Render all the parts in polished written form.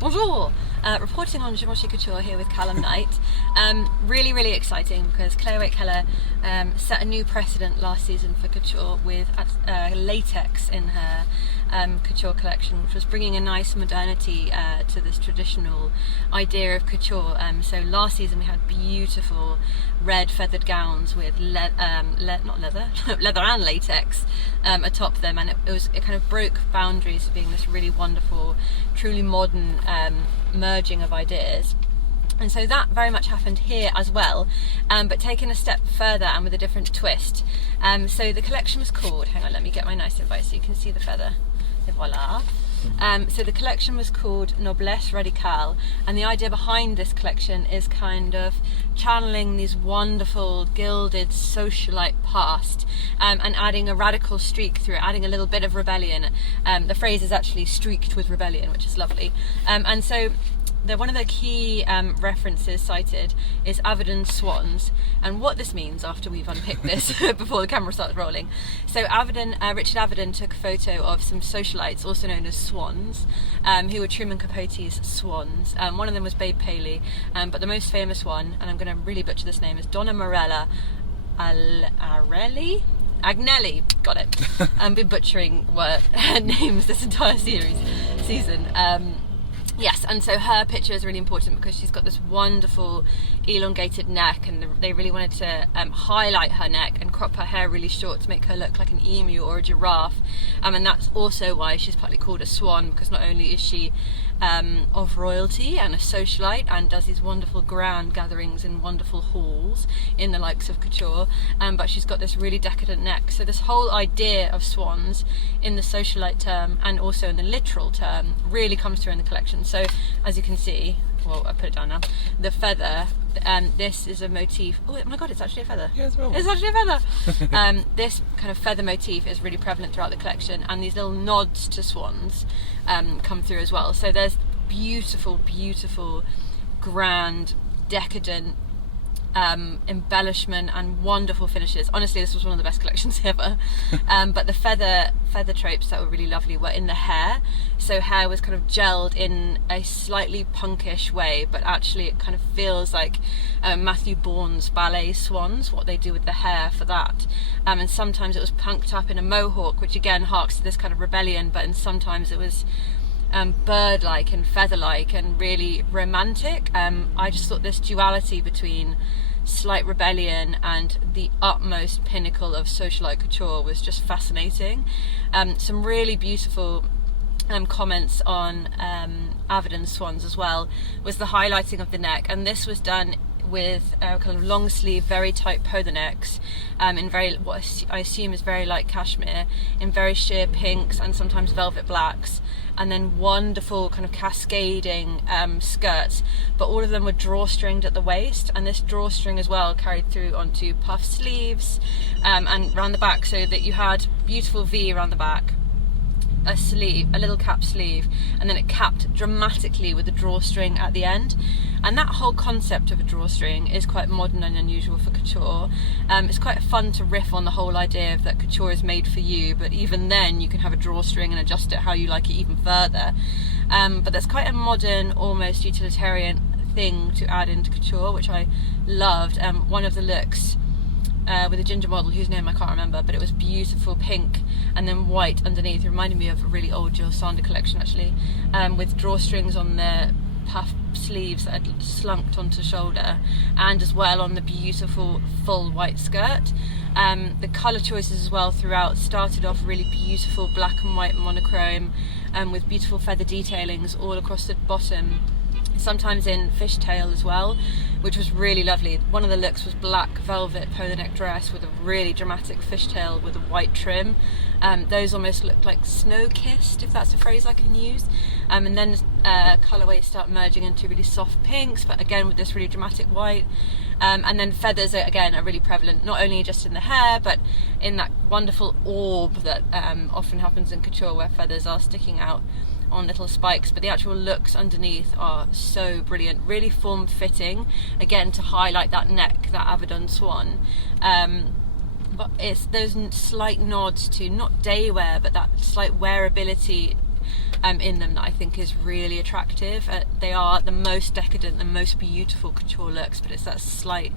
Bonjour! Reporting on Givenchy Couture here with Calum Knight. Really exciting because Clare Waight Keller set a new precedent last season for couture with latex in her couture collection, which was bringing a nice modernity to this traditional idea of couture. So last season we had beautiful red feathered gowns with leather and latex atop them, and it kind of broke boundaries of being this really wonderful, truly modern merging of ideas. And so that very much happened here as well, but taken a step further and with a different twist. So the collection was called, hang on, let me get my nice invite so you can see the feather. Et voila. So the collection was called Noblesse Radicale, and the idea behind this collection is kind of channeling these wonderful gilded socialite past and adding a radical streak through it, adding a little bit of rebellion. The phrase is actually streaked with rebellion, which is lovely. And so one of the key references cited is Avedon Swans, and what this means after we've unpicked this before the camera starts rolling. So Richard Avedon took a photo of some socialites, also known as Swans, who were Truman Capote's Swans. One of them was Babe Paley, but the most famous one, and I'm going to really butcher this name, is Donna Morella Agnelli, got it. I've been butchering names this entire season. Yes, and so her picture is really important because she's got this wonderful elongated neck, and they really wanted to highlight her neck and crop her hair really short to make her look like an emu or a giraffe. And that's also why she's partly called a swan, because not only is she of royalty and a socialite and does these wonderful grand gatherings in wonderful halls in the likes of couture, but she's got this really decadent neck. So this whole idea of swans in the socialite term and also in the literal term really comes through in the collection. So as you can see, well, I put it down now, the feather, this is a motif. Oh my god, it's actually a feather. Yeah, it's well. It's actually a feather. This kind of feather motif is really prevalent throughout the collection, and these little nods to swans come through as well. So there's beautiful, grand, decadent embellishment and wonderful finishes. Honestly, this was one of the best collections ever. But the feather tropes that were really lovely were in the hair. So hair was kind of gelled in a slightly punkish way, but actually it kind of feels like Matthew Bourne's ballet Swans, what they do with the hair for that. And sometimes it was punked up in a mohawk, which again harks to this kind of rebellion, and sometimes it was bird-like and feather-like and really romantic. I just thought this duality between slight rebellion and the utmost pinnacle of socialite couture was just fascinating. Some really beautiful comments on Avedon Swans as well was the highlighting of the neck, and this was done with kind of long sleeve, very tight polo necks in what I assume is very light cashmere, in very sheer pinks and sometimes velvet blacks, and then wonderful kind of cascading skirts, but all of them were drawstringed at the waist, and this drawstring as well carried through onto puff sleeves and around the back, so that you had beautiful V around the back, a little cap sleeve, and then it capped dramatically with a drawstring at the end. And that whole concept of a drawstring is quite modern and unusual for couture. It's quite fun to riff on the whole idea of that couture is made for you, but even then you can have a drawstring and adjust it how you like it even further. But that's quite a modern, almost utilitarian thing to add into couture, which I loved. One of the looks with a ginger model whose name I can't remember, but it was beautiful pink and then white underneath. It reminded me of a really old Jill Sander collection actually, with drawstrings on the puff sleeves that had slunked onto shoulder, and as well on the beautiful full white skirt. The colour choices as well throughout started off really beautiful black and white monochrome, with beautiful feather detailings all across the bottom, sometimes in fishtail as well, which was really lovely. One of the looks was black velvet polo neck dress with a really dramatic fishtail with a white trim. Those almost looked like snow-kissed, if that's a phrase I can use. And then colourways start merging into really soft pinks, but again with this really dramatic white. And then feathers are really prevalent, not only just in the hair, but in that wonderful orb that often happens in couture, where feathers are sticking out on little spikes, but the actual looks underneath are so brilliant, really form-fitting, again to highlight that neck, that Avedon swan. But it's those slight nods to not day wear, but that slight wearability in them that I think is really attractive. They are the most decadent, the most beautiful couture looks, but it's that slight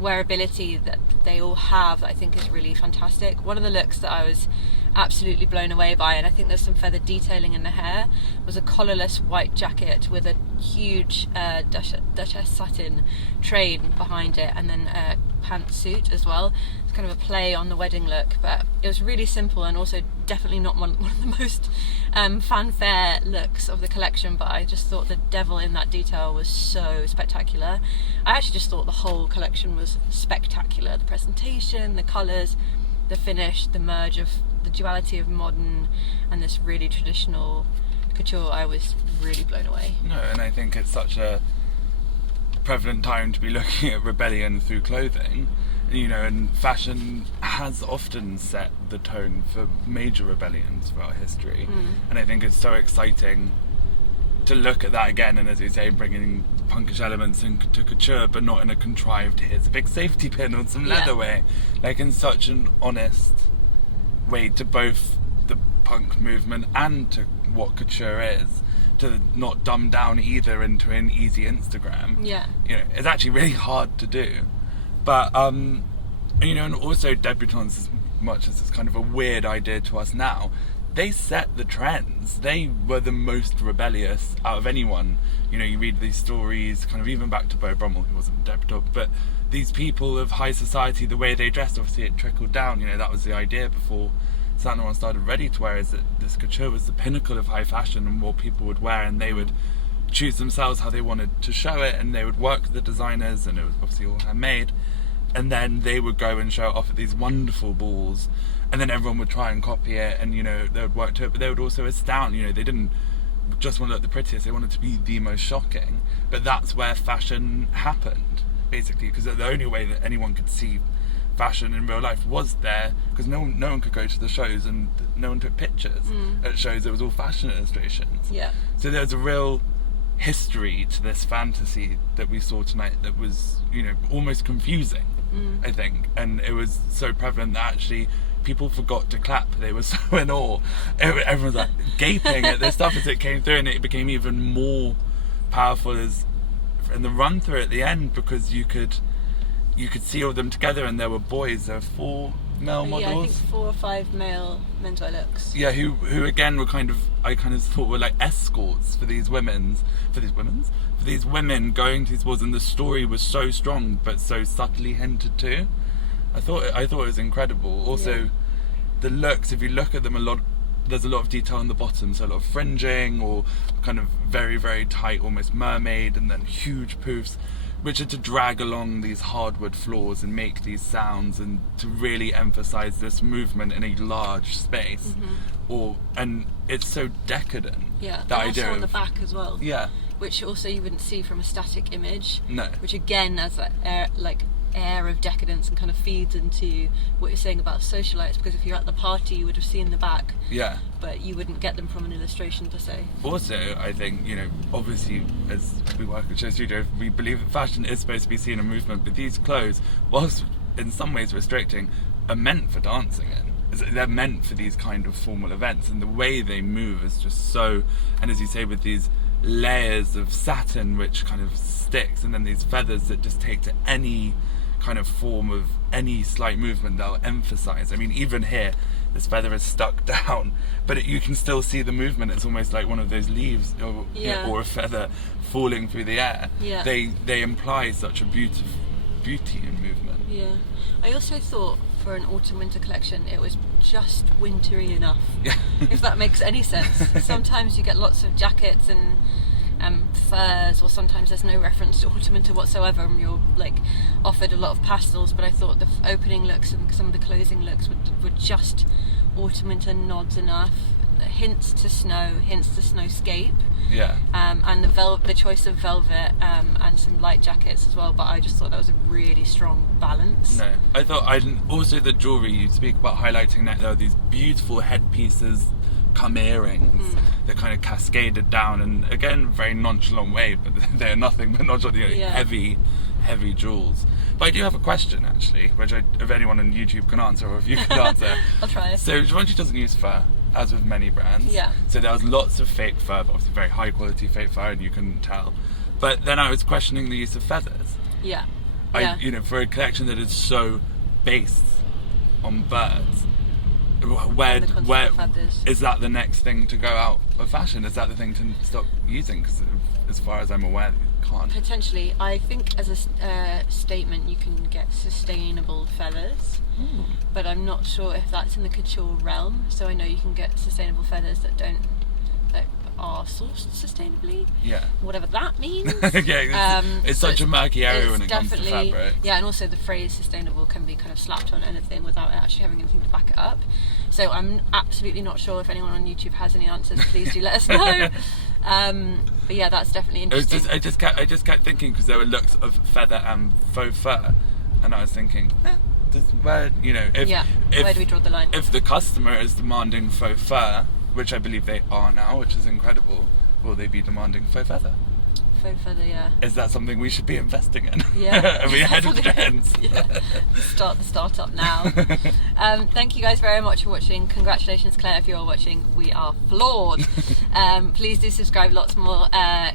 wearability that they all have that I think is really fantastic. One of the looks that I was absolutely blown away by, and I think there's some feather detailing in the hair, was a collarless white jacket with a huge Duchess satin train behind it, and then a pantsuit as well. It's kind of a play on the wedding look, but it was really simple and also definitely not one of the most fanfare looks of the collection, but I just thought the devil in that detail was so spectacular. I actually just thought the whole collection was spectacular. The presentation, the colours, the finish, the merge of the duality of modern and this really traditional couture. I was really blown away. No, and I think it's such a prevalent time to be looking at rebellion through clothing, you know, and fashion has often set the tone for major rebellions throughout history. And I think it's so exciting to look at that again, and as you say, bringing punkish elements into couture, but not in a contrived, here's a big safety pin on some leather way, like in such an honest way to both the punk movement and to what couture is, to not dumb down either into an easy Instagram. You know, it's actually really hard to do. But you know, and also debutantes, as much as it's kind of a weird idea to us now, they set the trends. They were the most rebellious out of anyone. You know, you read these stories, kind of even back to Beau Brummel, who wasn't a debutante, but these people of high society, the way they dressed, obviously it trickled down. You know, that was the idea before Saint Laurent started ready-to-wear, is that this couture was the pinnacle of high fashion and what people would wear, and they would choose themselves how they wanted to show it, and they would work with the designers, and it was obviously all handmade, and then they would go and show it off at these wonderful balls, and then everyone would try and copy it, and you know, they would work to it, but they would also astound. You know, they didn't just want to look the prettiest, they wanted to be the most shocking. But that's where fashion happened, basically, because the only way that anyone could see fashion in real life was there, because no one could go to the shows, and no one took pictures at shows. It was all fashion illustrations. So there's a real history to this fantasy that we saw tonight that was, you know, almost confusing, I think, and it was so prevalent that actually people forgot to clap. They were so in awe. Everyone was like gaping at this stuff as it came through, and it became even more powerful as in the run through at the end, because you could see all of them together, and there were boys. There were 4 male models. Yeah, I think 4 or 5 male menswear looks. Yeah, who again were I kind of thought were like escorts for these women going to these balls, and the story was so strong but so subtly hinted to. I thought it was incredible. Also, the looks, if you look at them there's a lot of detail on the bottom, so a lot of fringing, or kind of very, very tight, almost mermaid, and then huge poofs, which are to drag along these hardwood floors and make these sounds, and to really emphasize this movement in a large space. And it's so decadent. That and idea also on the back as well. Which also you wouldn't see from a static image. No. Which again has that air of decadence and kind of feeds into what you're saying about socialites, because if you're at the party you would have seen the back, but you wouldn't get them from an illustration per se. Also, I think, you know, obviously as we work at Show Studio, we believe that fashion is supposed to be seen in movement, but these clothes, whilst in some ways restricting, are meant for dancing in. They're meant for these kind of formal events, and the way they move is just so, and as you say, with these layers of satin which kind of sticks, and then these feathers that just take to any kind of form of any slight movement they'll emphasize. I mean, even here this feather is stuck down, but you can still see the movement. It's almost like one of those leaves or a feather falling through the air. They imply such a beauty in movement. I also thought for an autumn winter collection it was just wintry enough. If that makes any sense. Sometimes you get lots of jackets and furs, or sometimes there's no reference to autumn winter whatsoever, and you're like offered a lot of pastels, but I thought the opening looks and some of the closing looks were just autumn winter nods enough. Hints to snowscape, and the choice of velvet, and some light jackets as well, but I just thought that was a really strong balance. I thought also the jewellery, you speak about highlighting that, there are these beautiful headpieces, come earrings that kind of cascaded down, and again very nonchalant way, but they're nothing but nonchalant, heavy jewels. But I do have a question actually, which if anyone on YouTube can answer, or if you can answer. I'll try it. So Givenchy doesn't use fur as with many brands. Yeah. So there was lots of fake fur, but obviously very high quality fake fur, and you couldn't tell. But then I was questioning the use of feathers. Yeah. For a collection that is so based on birds, where is that the next thing to go out of fashion? Is that the thing to stop using? Because as far as I'm aware, you can't. Potentially. I think as a statement you can get sustainable feathers, but I'm not sure if that's in the couture realm. So I know you can get sustainable feathers that are sourced sustainably. Yeah. Whatever that means. It's such a murky area when it comes to fabric. Yeah, and also the phrase sustainable can be kind of slapped on anything without actually having anything to back it up. So I'm absolutely not sure if anyone on YouTube has any answers. Please do let us know. But yeah, that's definitely interesting. I just kept thinking, because there were looks of feather and faux fur, and I was thinking, where do we draw the line? If the customer is demanding faux fur, which I believe they are now, which is incredible, will they be demanding faux feather? Faux feather, yeah. Is that something we should be investing in? Yeah. Are we ahead of the trends? Yeah. Start the startup now. Thank you guys very much for watching. Congratulations, Claire, if you are watching. We are floored. Please do subscribe. Lots more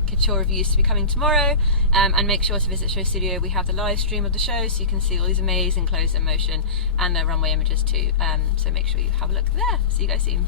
couture reviews to be coming tomorrow. And make sure to visit Show Studio. We have the live stream of the show, so you can see all these amazing clothes in motion and the runway images too. So make sure you have a look there. See you guys soon.